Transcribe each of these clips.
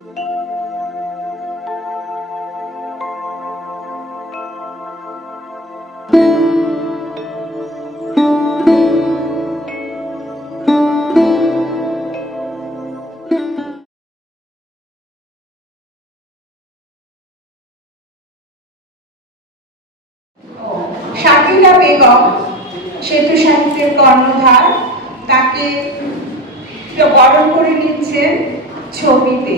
শাকিলা বেগম সেতু সাহিত্যের কর্ণধার, তাকে বরণ করে নিচ্ছেন ছবিতে।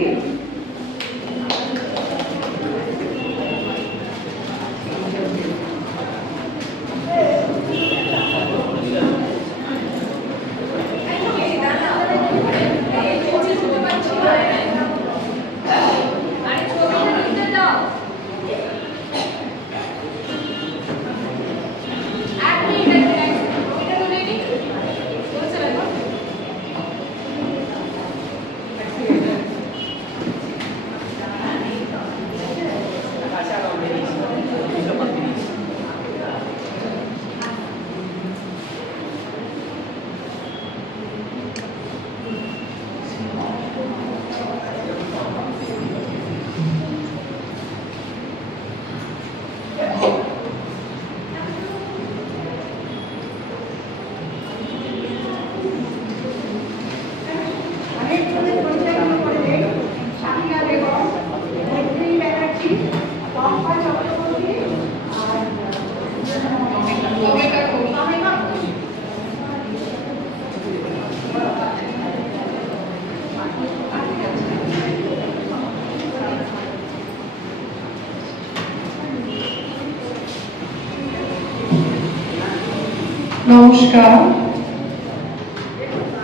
নমস্কার,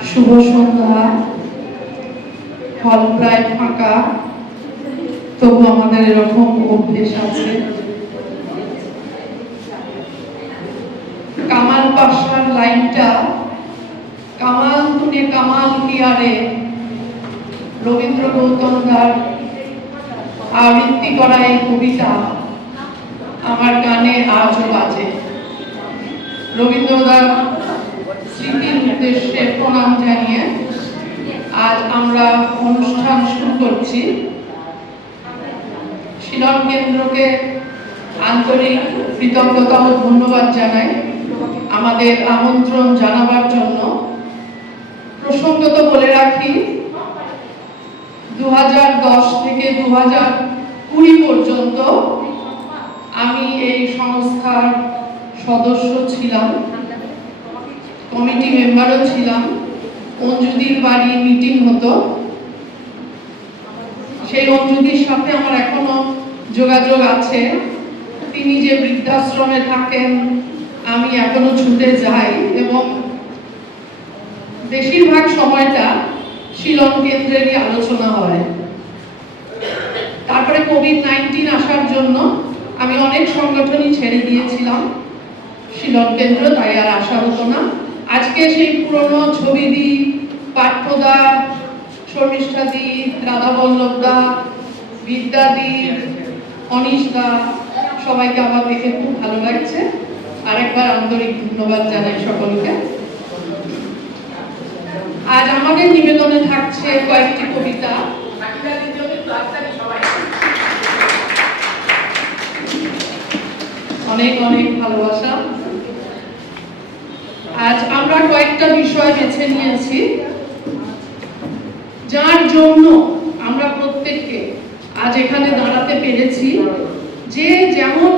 শুভ সন্ধ্যা। হল প্রায় ফাঁকা, তবু আমাদের এরকম অভ্যেস আছে। কামাল পাশার লাইনটা, কামাল তুনে কামাল কিয়ারে, রবীন্দ্র গৌতম দার আবৃত্তি করা এই কবিতা আমার কানে আজও বাজে। রবীন্দ্রনাথ স্মৃতির উদ্দেশ্যে প্রণাম জানিয়ে আজ আমরা অনুষ্ঠান শুরু করছি। শিলং কেন্দ্রকে আন্তরিক কৃতজ্ঞতা ও ধন্যবাদ জানাই আমাদের আমন্ত্রণ জানাবার জন্য। প্রসঙ্গত বলে রাখি, 2010 থেকে 2020 পর্যন্ত আমি এই সংস্থার সদস্য ছিলাম, কমিটি মেম্বারও ছিলাম। অঞ্জুদির বাড়ি মিটিং হতো, সেই অঞ্জুদির সাথে আমার এখনো যোগাযোগ আছে। তিনি যে বৃদ্ধাশ্রমে থাকেন, আমি এখনো ছুটে যাই এবং বেশিরভাগ সময়টা শিলং কেন্দ্রেরই আলোচনা হয়। তারপরে কোভিড-19 আসার জন্য আমি অনেক সংগঠনই ছেড়ে দিয়েছিলাম শিলং কেন্দ্র, তাই আর আসা হতো না। আজকে সেই পুরনো ছবিদি, পাঠ্যদা, শর্মিষ্ঠাদি, রাধাবল্লভদা, বিদ্যাদি, অনিশদা, সবাইকে আমার দেখে খুব ভালো লাগছে। আরেকবার আন্তরিক ধন্যবাদ জানাই সকলকে। আজ আমাদের নিবেদনে থাকছে কয়েকটি কবিতা। অনেক অনেক ভালোবাসা। আজ আমরা কয়েকটা বিষয় বেছে নিয়েছি, যার জন্য আমরা প্রত্যেককে আজ এখানে দাঁড়াতে পেরেছি। যে যেমন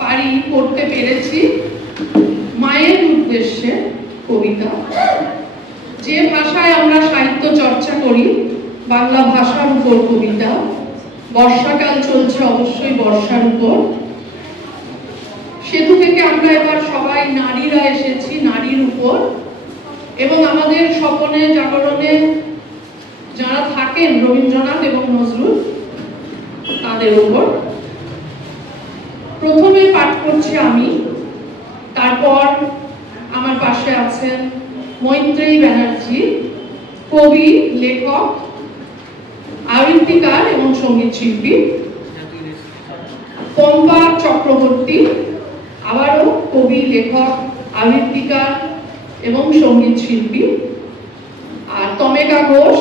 পারি করতে পেরেছি মায়ের উদ্দেশ্যে কবিতা। যে ভাষায় আমরা সাহিত্য চর্চা করি, বাংলা ভাষার উপর কবিতা। বর্ষাকাল চলছে, অবশ্যই বর্ষার উপর। সেতু থেকে আমরা এবার সবাই নারীরা এসেছি, নারীর উপর। এবং আমাদের স্বপনে জাগরণে যারা থাকেন, রবীন্দ্রনাথ এবং নজরুল, তাদের উপর। প্রথমে পাঠ করছি আমি, তারপর আমার পাশে আছেন মৈত্রেয়ী ব্যানার্জি, কবি, লেখক, আবৃত্তিকার এবং সঙ্গীত শিল্পী। পম্পা চক্রবর্তী, আবারও কবি, লেখক, আবৃত্তিকার এবং সঙ্গীত শিল্পী। আর তমেকা ঘোষ,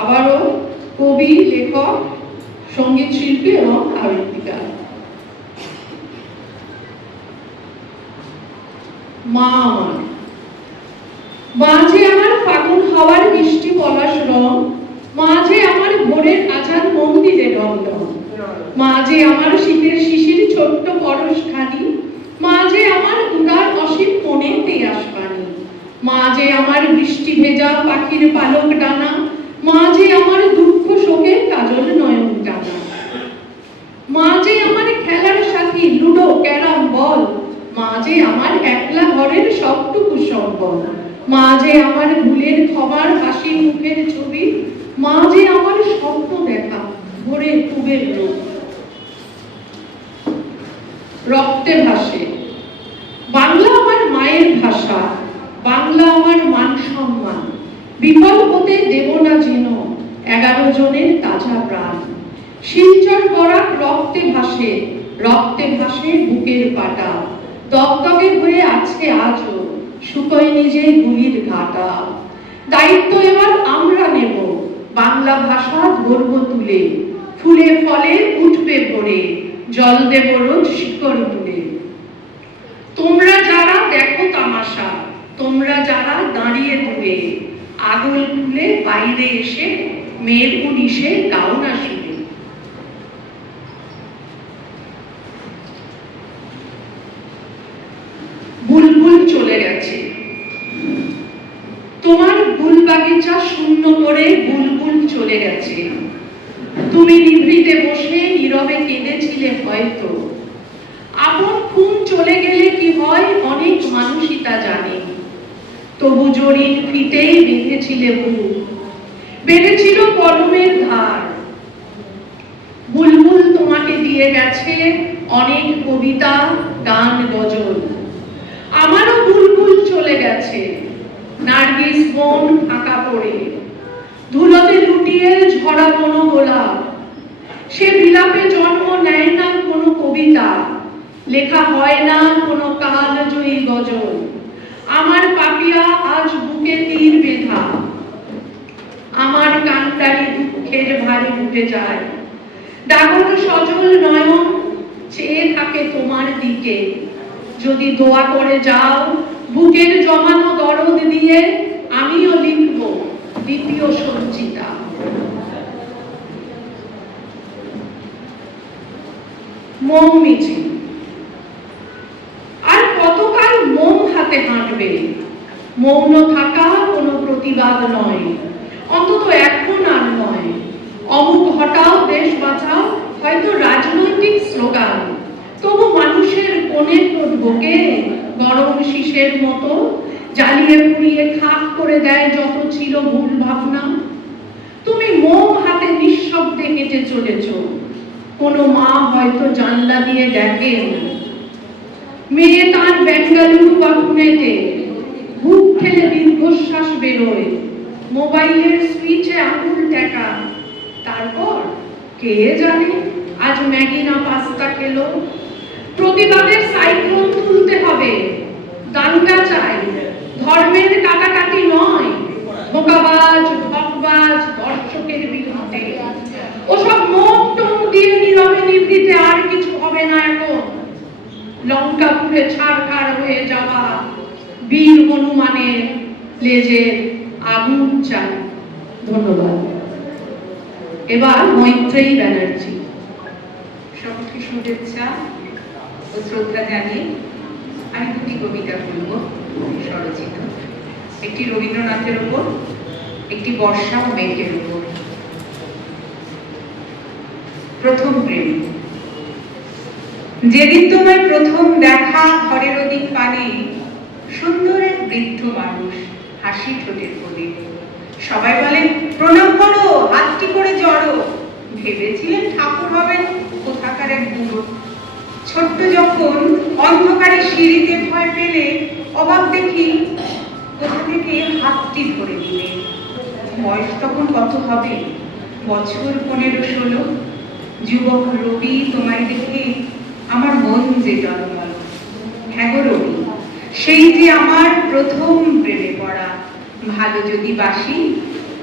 আবারও কবি, লেখক, সঙ্গীত শিল্পী এবং আবৃত্তিকার। মা আমার, মা যে আমার ফাগুন হাওয়ার মিষ্টি পলাশ রং, মা যে আমার ভোরের আজান মন্দিরে রংধন, মা যে আমার শীতের শিশির ছোট্ট পরশ খানি, মা যে আমার উদার অসীম মনে তেয়াস পানি, মা যে আমার বৃষ্টি ভেজা পাখির পালক ডানা, মা যে আমার দুঃখ শোকের কাজল নয়ন টানা, মা যে আমার খেলার সাথী লুডো ক্যারাম বল, মা যে আমার একলা ঘরের সবটুকু সম্বল, মা যে আমার ভুলের ক্ষমার হাসি মুখের ছবি, মা যে আমার স্বপ্ন দেখা ভোরে পুবের রূপ। রক্তে ভাসে বাংলা আমার মায়ের ভাষা, বাংলা আমার মান সম্মান, বিফল হতে দেব না যেন 11 জনের তাজা প্রাণ। শিলচর বরাক রক্তে ভাসে, রক্তে ভাসে বুকের পাটা, দগদগে হয়ে আছে আজও শুকোয় নিজের গুলির ঘাটা। দায়িত্ব এবার আমরা নেব, বাংলা ভাষা ধরব তুলে, ফুলে ফলে উঠবে ভরে, জল দেব রোজ শিকড় তুলে। তোমরা যারা দেখো তামাশা, তোমরা যারা দাঁড়িয়ে দূরে, আগুন খুলে বাইরে এসে মেয়ের পুলিশে গাও না শুনে। বুলবুল চলে গেছে, তোমার ফুল বাগিচা শূন্য করে বুলবুল চলে গেছে। তুমি নিভৃতে বসে নীরবে কেঁদেছিলে হয়তো। আপন খুন চলে গেলে কি হয় অনেক মানুষই তা জানে। তবু জরির ফিতেই বেঁধেছিলে বুক, বেঁধেছিল কলমের ধার। বুলবুল তোমাকে দিয়ে গেছে অনেক কবিতা, গান, গজল। আমারও বুলবুল চলে গেছে, নার্গিস বন ফাঁকা পড়ে, ধুলোতে লুটিয়ে ঝরা কোনো গোলাপ। সে বিলাপে জন্ম নেয় না কোনো কবিতা, লেখা হয় না কোনো কালজয়ী গজল। আমার পাপিয়া আজ বুকে তীর বেঁধা, আমার কান্তারি দুঃখের ভারে উঠে যায়। ডাগর সজল নয়ন চেয়ে থাকে তোমার দিকে, যদি দোয়া করে যাও বুকের জমানো দরদ দিয়ে, আমিও লিখব দ্বিতীয় সঞ্চিতা। মোম মিছিল, আর কতকাল মোম হাতে হাঁটবে? মৌন থাকা কোনো প্রতিবাদ নয়, অন্তত এখন আর নয়। অমুক হটাও দেশ বাঁচাও হয়তো রাজনৈতিক স্লোগান, তবু মানুষের কোণে বুকে গরম শীষের মতো জ্বালিয়ে পুড়িয়ে খাক করে দেয় যত ছিল ভুল ভাবনা। তুমি মোম হাতে নিঃশব্দে কেটে চলেছ, কোনো মা হয়তো জানলা দিয়ে দেখেন মেয়ে তার বেঙ্গালুরু বা পুনেতে, বুক ঠেলে দীর্ঘশ্বাস বেরোয়, মোবাইলের সুইচে আঙুল টেকা। তারপর কে জানে আজ ম্যাগি না পাস্তা খেলো। প্রতিবাদের সাইক্লোন তুলতে হবে, দাঙ্গা চাই, ধর্মের কাটাকাটি নয়, ধোঁকাবাজ ঠকবাজ দর্শকের বিরুদ্ধে। ওসব মুখ টুক দিয়ে নীরবে নিভৃতে আর কিছু হবে না এখন। লঙ্কা পুড়ে ছারখার হয়ে যাওয়া বীর হনুমানের লেজের আগুন চাই। ধন্যবাদ। এবার মৈত্রেয়ী ব্যানার্জি। সকলকে শুভেচ্ছা ও শ্রদ্ধা জানিয়ে আমি দুটি কবিতা বলব স্বরচিত, একটি রবীন্দ্রনাথের উপর, একটি বর্ষা ও মেঘের উপর। প্রথম প্রেম। যেদিন তোমায় প্রথম দেখা ঘরের ওদিক পানে, সুন্দর এক বৃদ্ধ মানুষ হাসি ঠোঁটের কোণে। সবাই বলেন প্রণাম করো, হাতটি করে জড়ো। ভেবেছিলেন ঠাকুর হবেন কোথাকার এক বুড়ো। ছোট্ট যখন অন্ধকারে সিঁড়িতে ভয় পেলে, অবাক দেখি কোথা থেকে হাতটি ধরে দিলে। বয়স তখন কত হবে? বছর 15-16। যুবক রবি, তোমায় দেখে আমার মন যে জন্মাল। হ্যাঁ গো রবি, সেই যে আমার প্রথম প্রেমে পড়া। ভালো যদি বাসি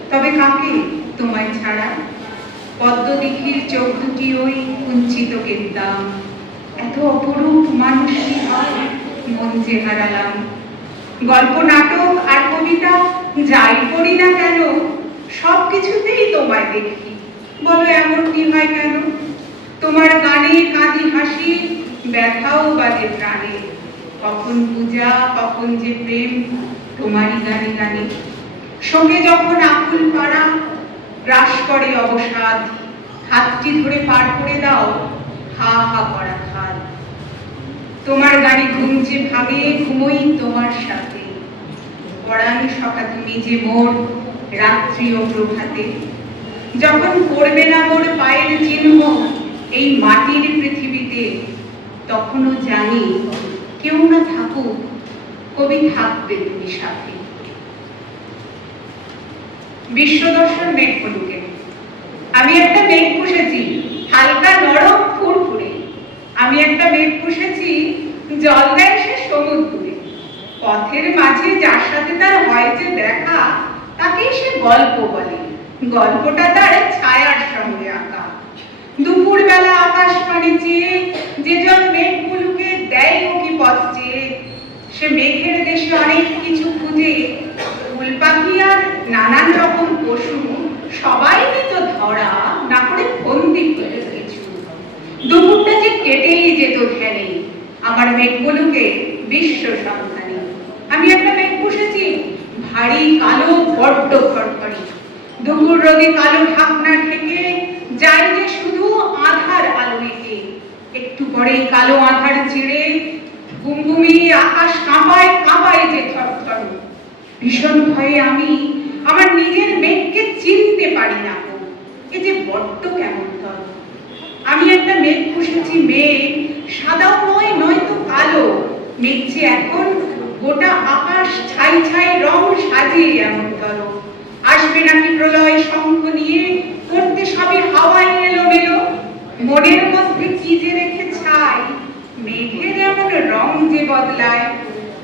তবে কাকে তোমায় ছাড়া? পদ্মদিঘির চোখ দুটি ওই কুঞ্চিত কেতাম, এত অপরূপ মানুষ কি হয় মন যে হারালাম। গল্প, নাটক আর কবিতা যাই পড়ি না কেন, সব কিছুতেই তোমায় দেখি। বলো এমন কি হয় কেন? তোমার গানে কাঁদি হাসি, ব্যথাও বাজে প্রাণে। কখন পূজা, কখন যে প্রেম, তোমারই গানে গানে। সঙ্গে যখন আকুল পাড়া, গ্রাস করে অবসাদ, হাতটি ধরে পার করে দাও হা হা করা খাদ। তোমার গানে ঘুম যে ভাবে, ঘুমোই তোমার সাথে। পরাণ সখা তুমি যে মোর, রাত্রি ও প্রভাতে। যখন পড়বে না মোর পায়ের চিহ্ন এই মাটির পৃথিবীতে, তখনও জানি কেউ না থাকুক, কবি থাকবে তুমি সাথে। বিশ্বদর্শন মেঘ পলুকে। আমি একটা মেঘ পুষেছি, হালকা নরম ফুরফুরে। আমি একটা মেঘ পুষেছি, জল দেয় সে সমুদ্রে। পথের মাঝে যার সাথে তার হয় যে দেখা, তাকেই সে গল্প বলে। গল্পটা তার ছায়ার সঙ্গে আঁকা। দুপুর বেলা আকাশ পানে চেয়ে যে জন মেঘ পলুকে দেয় কি পথ চেয়ে, সে মেঘের দেশে অনেক কিছু খুঁজে। ফুল পাখি আর নানান রকম পশু সবাই তো ধরা না করে বন্দি করে কিছু। দুপুরটা যে কেটেই যেত ধ্যানে, আমার মেঘ পলুকে বিশ্ব সন্ধানে। আমি একটা মেঘ পুষেছি, ভারী কালো বড্ড খড়খড়ি। দুপুর রোদে কালো ঢাকনা ঢেকে যায় যে শুধু আধার আলো এঁকে। একটু পরেই কালো আধার ছেড়ে গুমগুমি আকাশ কাঁপায় কাঁপায় যে থরথর। ভীষণ ভয়ে আমি আমার নিজের মেঘকে চিনতে পারি না। এ যে বড্ড কেমন তর। আমি একটা মেঘ পুষেছি, মেঘ সাদাও নয় নয়তো কালো। মেঘ যে এখন গোটা আকাশ ছাই ছাই রং সাজিয়ে এমন তর। আসবে নাকি প্রলয় শঙ্খ নিয়ে, করতে সবে হাওয়ায় এলোমেলো। মনের মধ্যে কি যে রেখে ছাই, মেঘের এমন রং যে বদলায়।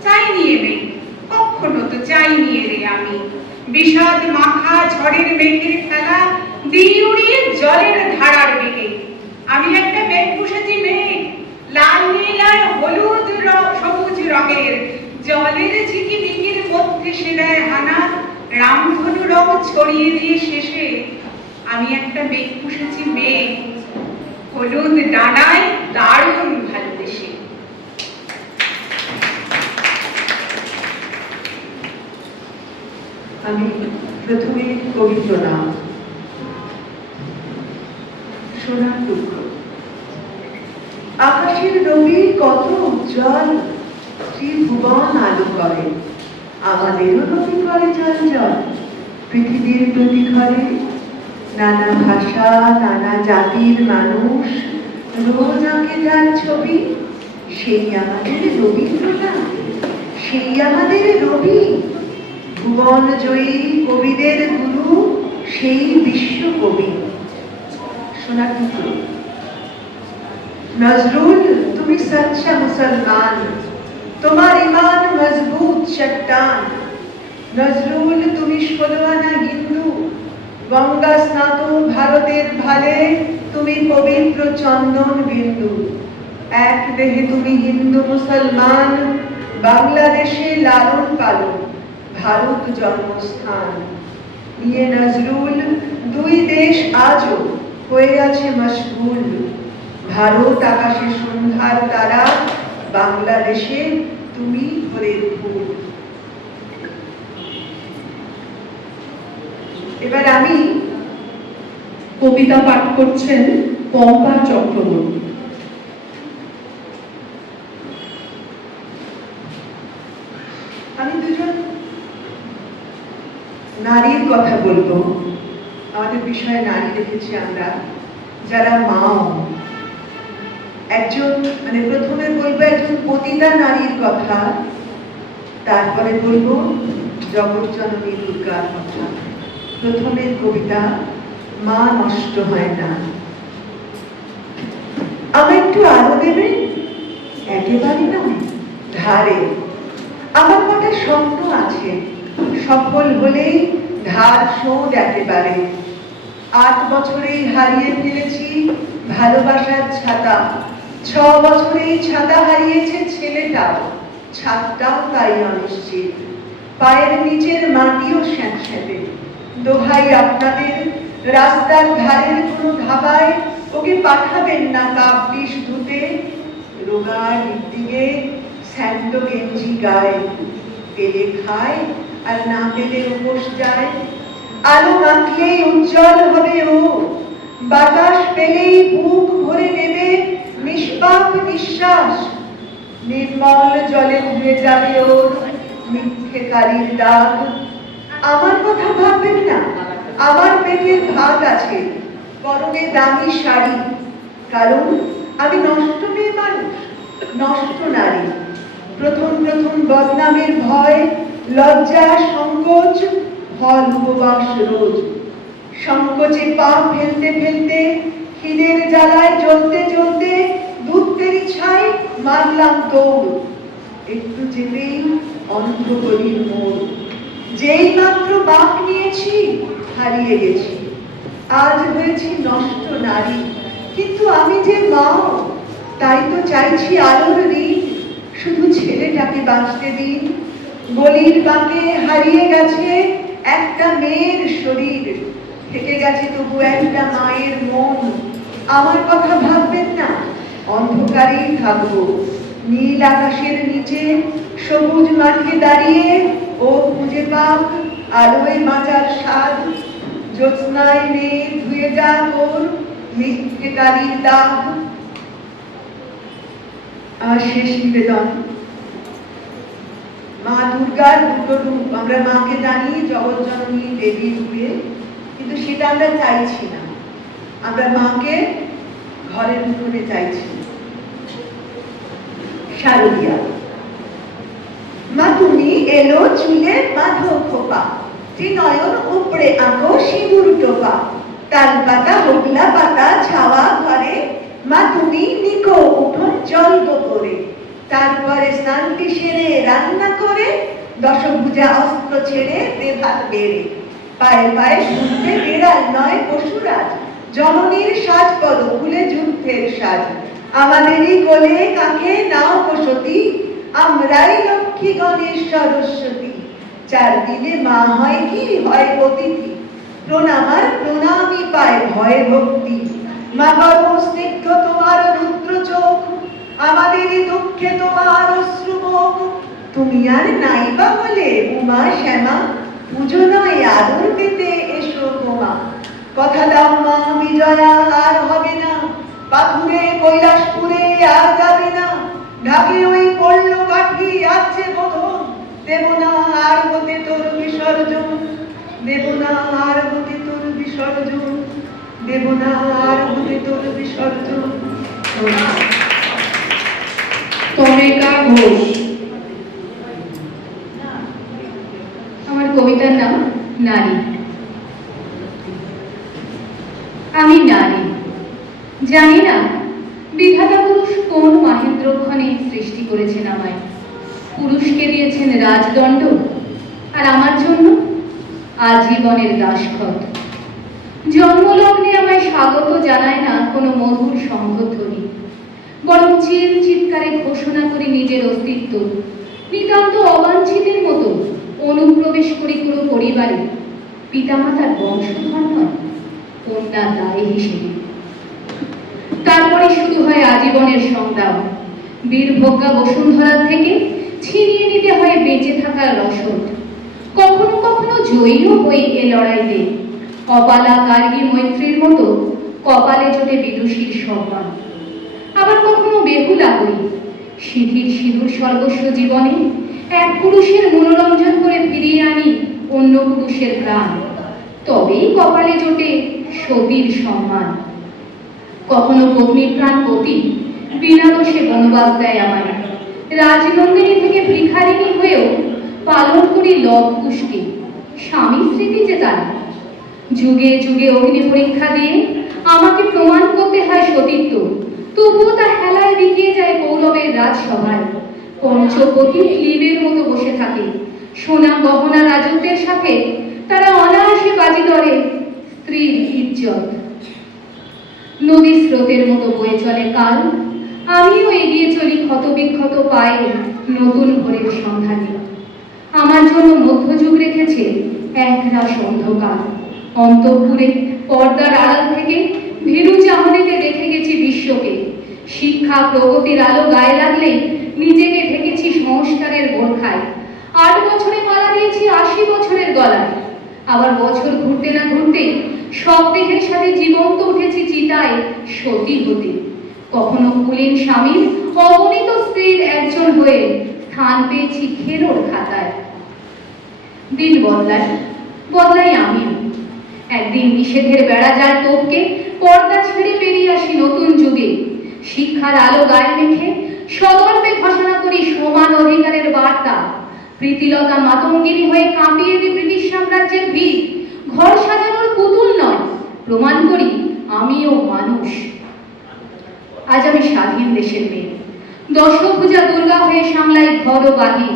চাই নিয়ে মেঘ, কখনো তো চাই নিয়ে রে আমি। বিষাদ মাখা ঝড়ের মেঘের খেলা, দিই উড়িয়ে জলের ধারার বেগে। আমি একটা মেঘ পুষেছি, মেঘ লাল নীল আর হলুদ সবুজ রঙের। জলের ঝিকিমিকির মধ্যে সে দেয় হানা, রামধনু রং ছড়িয়ে দিয়ে শেষে। আমি একটা মেঘ পুষেছি, মেঘ হলুদ ডানায় দারুণ ভালোবেসে। আমি প্রথমে কবিত্র নাম সোনার টুকরো। আকাশের রবি কত উজ্জ্বল, ত্রিভুবন আলো করে। আমাদেরও রবি করে জল জল। পৃথিবীর প্রতি ঘরে নানা ভাষা, নানা জাতির মানুষ রোজ আঁকে তার ছবি। সেই আমাদের রবীন্দ্রনাথ, সেই আমাদের রবি। ভুবন জয়ী কবিদের গুরু, সেই বিশ্বকবি। সোনার টুকরো। নজরুল তুমি সচ্চা মুসলমান, তোমার ইমান মজবুত চট্টান। নজরুল তুমি 16 আনা হিন্দু, গঙ্গা স্নাত ভারতের ভালে তুমি পবিত্র চন্দন বিন্দু। এক দেহে তুমি হিন্দু মুসলমান, বাংলাদেশে লালন পালন, ভারত জন্মস্থান। নিয়ে নজরুল দুই দেশ আজও হয়ে আছে মশগুল। ভারত আকাশে সন্ধ্যার তারা, বাংলাদেশে তুমি ভোরের ফুল। এবার আমি কবিতা পাঠ করছেন পম্পা চক্রবর্তী। আমি দুজন নারীর কথা বলবো। আমাদের বিষয়ে নারী দেখেছি আমরা, যারা মাও। একজন প্রথমে বলবো একজন পতিতা নারীর কথা, তারপরে বলবো জগৎজননী দুর্গার কথা। প্রথমের কবিতা মা নষ্ট হয় না। আমার একটু আলো দেবে? একেবারে নয়, ধারে। আমার কটা স্বপ্ন আছে, সফল হলেই ধার শোধ একেবারে। 8 বছরেই হারিয়ে ফেলেছি ভালোবাসার ছাতা। 6 বছরেই ছাতা হারিয়েছে ছেলেটাও, ছাদটাও তাই অনিশ্চিত। পায়ের নিচের মাটিও স্যাঁতস্যাঁতে। দোহাই আপনাদের, রাস্তার ধারের কোনো ধাবায় ওকে পাঠাবেন না কাপ ডিশ ধুতে। রোগা ডিগডিগে স্যান্ডো গেঞ্জি গায়ে, পেলে খায় আর না পেলে উপোস যায়। আলো মাখলেই উজ্জ্বল হবে ও, বাতাস পেলেই বুক ভরে নেবে নিষ্পাপ নিঃশ্বাস। নির্মল জলে ধুয়ে যাবে ওর মিথ্যে কালির দাগ। আমার কথা ভাববেন না, আমার পেটের ভাত আছে, পরনে দামি শাড়ি, কারণ আমি নষ্ট মেয়ে মানুষ, নষ্ট নারী। প্রথম প্রথম বদনামের ভয়, লজ্জা, সংকোচ, ফল উপবাস রোজ। সংকোচে পা ফেলতে ফেলতে, খিদের জ্বালায় জ্বলতে জ্বলতে, দুধের ইচ্ছায় মারলাম দৌড়। একটু যেতেই অন্ধগলির মোড়। যেই মাত্র বাঁক নিয়েছি, হারিয়ে গেছি। আজ হয়েছি নষ্ট নারী, কিন্তু আমি যে মা, তাই তো চাইছি আলোর ঋণ। শুধু ছেলেটাকে বাঁচতে দিন। গলির বাঁকে হারিয়ে গেছে একটা মেয়ের শরীর, থেকে গেছে তবু একটা মায়ের মন। আমার কথা ভাববেন না, অন্ধকারেই থাকবো। নীল আকাশের নিচে সবুজ মাঠে দাঁড়িয়ে ও খুঁজে পাক আলোয় বাঁচার স্বাদ। জ্যোৎস্নায় মেয়ে ধুয়ে যাক ওর মিথ্যে কালির দাগ। আর শেষ নিবেদন। মা দুর্গার দুটো রূপ। আমরা মাকে জানি জগৎজননী দেবী রূপে, কিন্তু সেটা আমরা চাইছি না। আমরা মাকে ঘরের উঠোনে চাইছি। শারদিয়া। মা তুমি এলো চুলে বাঁধো খোপা, নয়ন উপড়ে আঁকো সিঁদুর টোপা। তাল পাতা হোগলা পাতা ছাওয়া ঘরে, মা তুমি নিকো উঠোন জল করে। তারপরে স্নানটি সেরে রান্না করে, দশভুজা অস্ত্র ছেড়ে দেভাত বেড়ে। পায়ে পায়ে শুনতে বেড়াল নয় পশুরাজ, জননীর সাজ পদ ভুলে যুদ্ধের সাজ। আমাদেরই কোলে কাকে নাও বসতি, আমরাই লক্ষ্মী গণেশ সরস্বতী। 4 দিনে মা হয় কি হয় অতিথি, প্রণামার প্রণামী পায় ভয় ভক্তি। মা গর্ব স্নিগ্ধ তোমার রুদ্র চোখ, আমাদেরই দুঃখে তোমার অশ্রুমুখ। তুমি আর নাইবা বলে উমা শ্যামা, পুজো নয় আদর পেতে এসো গোমা। কথা দাও মা বিজয়া আর হবে না, পাথুরে কৈলাসপুরে আর যাবে না। ঢাকে ওই পড়ল কাঠি আছে বোধন, দেব না আর হতে তোর বিসর্জন। দেব না আর হতে তোর বিসর্জন, দেব না আর হতে তোর বিসর্জন। তমেকা ঘোষ। আমার কবিতার নাম নারী। আমি নারী, জানি না বিধাতা পুরুষ কোন মাহেন্দ্রক্ষণে সৃষ্টি করেছেন আমায়। পুরুষকে দিয়েছেন রাজদণ্ড, আর আমার জন্য আজীবনের দাসখত। জন্মলগ্নে আমায় স্বাগত জানায় না কোনো মধুর সংঘধ্বনি, বরং চিল চিৎকারে ঘোষণা করি নিজের অস্তিত্ব। নিতান্ত অবাঞ্ছিতের মতো অনুপ্রবেশ করি কোনো পরিবারে, পিতামাতার বংশধর নয়, কন্যা দায় হিসেবে। তারপরে শুরু হয় আজীবনের সংগ্রাম। বীরভোগ্যা বসুন্ধরা থেকে ছিনিয়ে নিতে হয় বেঁচে থাকার রসদ। কখনো কখনো জয়ীও হই এ লড়াইতে। কপালা গার্গী মৈত্রীর মতো কপালে জোটে বিদুষীর সম্মান। আবার কখনো বেহুলা হই, সিঁথির সিঁদুর সর্বস্ব জীবনে এক পুরুষের মনোরঞ্জন করে ফিরিয়ে আনি অন্য পুরুষের প্রাণ। তবেই কপালে জোটে সতীর সম্মান। কখনো পত্নীর প্রাণ পতি বিনা দোষে বনবাস দেয় আমায়। রাজনন্দিনী থেকে ভিখারিণী হয়েও পালন করি লব কুশকে, স্বামী স্মৃতি যে তার। যুগে যুগে অগ্নি পরীক্ষা দিয়ে আমাকে প্রমাণ করতে হয় সতীত্ব, তবুও তা হেলায় দেখিয়ে যায় কৌরবের রাজসভায়। পঞ্চপতি ক্লিবের মতো বসে থাকে, সোনা গহনা রাজত্বের সাথে তারা অনায়াসে বাজি ধরে স্ত্রীর ইজ্জত। নদীর স্রোতের মতো বয়ে চলে কাল, আমিও এগিয়ে চলি ক্ষতবিক্ষত পায়ে নতুন ভোরের সন্ধানে। আমার জন্য মধ্যযুগ রেখেছে একরাশ অন্ধকার। অন্তঃপুরে পর্দার আড়াল থেকে ভীরু চাহনিতে দেখে গেছি বিশ্বকে। শিক্ষা প্রগতির আলো গায়ে লাগলে নিজেকে ঢেকেছি সংস্কারের বোরখায়। 8 বছরে মালা দিয়েছি 80 বছরের গলায়। আবার বছর ঘুরতে না ঘুরতে সব দেহের সাথে জীবন্ত উঠেছি চিতায় সতী হতে। কখনো কুলীন স্বামীর অগণিত স্ত্রীর একজন হয়ে স্থান পেয়েছি খেরোর খাতায়। দিন বদলায়, বদলাই আমিও। একদিন নিষেধের বেড়াজাল টপকে পর্দা ছেড়ে বেরিয়ে আসি নতুন যুগে। শিক্ষার আলো গায়ে মেখে সদর্পে ঘোষণা করি সমান অধিকারের বার্তা। প্রীতিলতা মাতঙ্গিনী হয়ে কাঁপিয়ে দিই ব্রিটিশ সাম্রাজ্যের ভিড়। ঘর সাজানোর পুতুল নয়, প্রমাণ করি আমিও মানুষ। আজ আমি স্বাধীন দেশের মেয়ে, দশভুজা দুর্গা হয়ে সামলাই ঘর ও বাহির।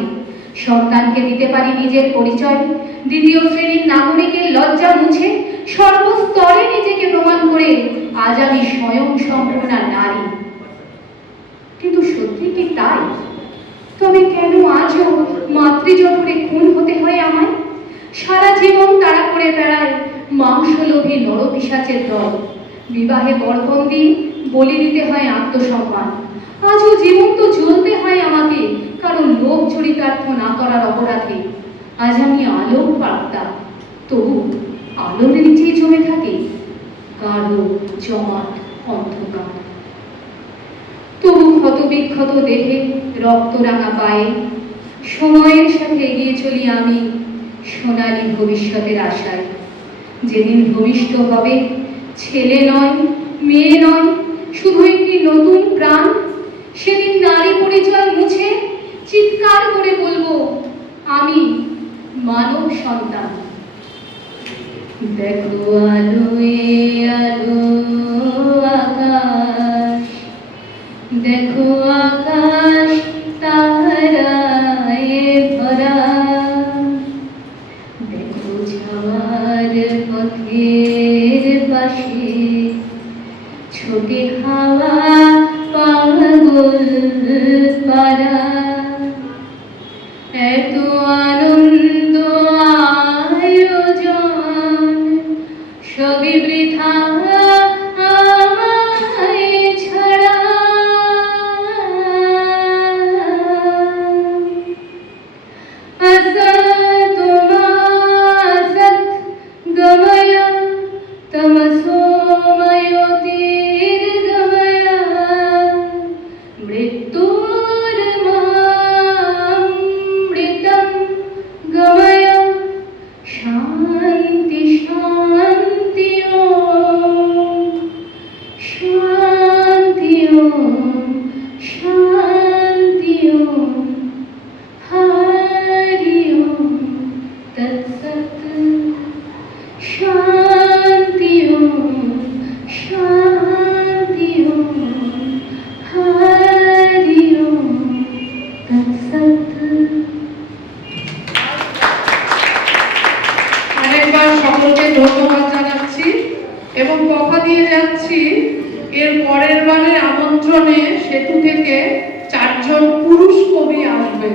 সন্তানকে দিতে পারি নিজের পরিচয়, দ্বিতীয় শ্রেণীর নাগরিকের লজ্জা মুছে সর্বস্তরে নিজেকে প্রমাণ করে আজ আমি স্বয়ং সম্পূর্ণা নারী। কিন্তু সত্যি কি তাই? তবে কেন আজও মাতৃজঠরে খুন হতে হয় আমায়? সারা জীবন তারা করে বেড়ায় মাংসলোভী নরপিশাচের দল। বিবাহে বরকন দিয়ে বলি দিতে হয় আত্মসম্মান। আজও জীবন্ত জ্বলতে হয় আমাকে, কারণ লোভ চরিতার্থ না করার অপরাধে। আজ আমি আলোক প্রাপ্তা, তবু আলোর নিচে জমে থাকে গাঢ় জমাট অন্ধকার। তবু ক্ষতবিক্ষত দেহে রক্তরাঙা পায়ে সময়ের সাথে এগিয়ে চলি আমি সোনালী ভবিষ্যতের আশায়। যেদিন ভূমিষ্ঠ হবে ছেলে নয়, মেয়ে নয়, শুধু একটি নতুন প্রাণ, সেদিন নারী পরিচয় মুছে চিৎকার করে বলবো আমি মানব সন্তান। দেখো আলোয় আলো আকাশ, দেখো আকাশ তারায় ভরা, দেখো যাওয়ার পথের পাশে ছোটে হাওয়া পাগল পারা। এত আনন্দ আয়োজন সবই বৃথা আমায় ছাড়া। असतो मा सत् गमय तमसो मयोतिर्गमय मृत्युर्मामृतं गमय। शान्ति शान्ति ओम, शान्ति ओम, शान्ति ओम, हरि ओम तत्सत्। शान्ति ओम, शान्ति ओम, हरि ओम तत्सत्। আরেকবার সকলকে ধন্যবাদ জানাচ্ছি এবং কথা দিয়ে যাচ্ছি এর পরের বারের আমন্ত্রণে সেতু থেকে 4 জন পুরুষ কবি আসবে।